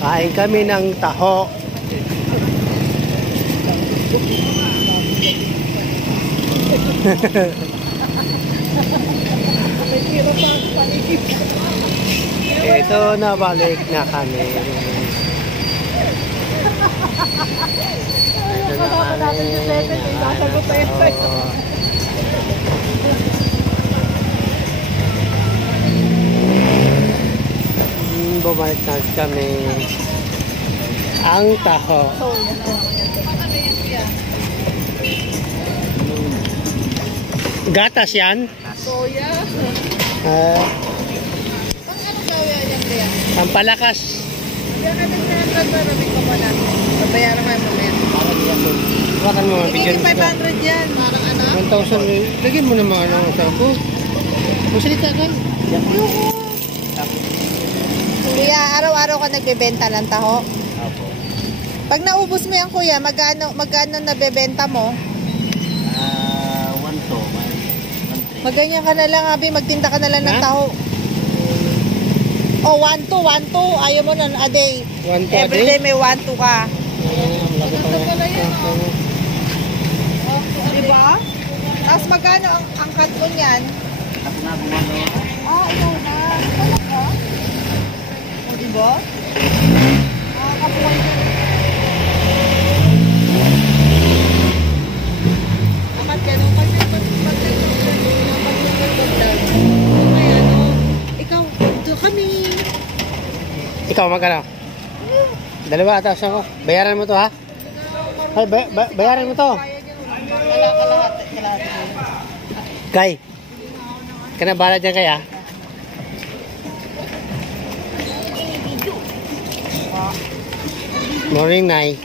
Kain kami ng taho. Ito na, balik na kami. Ito na kami. Bumalik na kami. Ang taho. Gatas yan? Soya. Ano gawin yan kaya? Pampalakas. Kaya ka din na maraming ko mo natin. Babayaran mo yung mamaya. Bakan mo mga bigyan. 500 yan. Parang ano? 1,000. Lagyan mo naman ano sa ako. Masalita ka. Kuya, araw-araw ka nagbebenta ng taho? Apo. Pag naubos mo yan, kuya, magkano nabebenta mo? 1,2. Maganyan ka na lang, abi. Magtinda ka na lang ng taho. Oh, 1,2. Ayaw mo na a day. 1,2 a day? Everyday may 1,2 ka. Diba? Tapos magkano ang kanton yan? Ako na gumagawa. Ikaw na. Talaga? O, diba? Kapuhay ka. Amat ka nung Ikaw magkano? 2,000 ako. Bayaran mo to ha? Ay, bayaran mo to. Kay. Kana bala dyan kaya? Morning, Nay.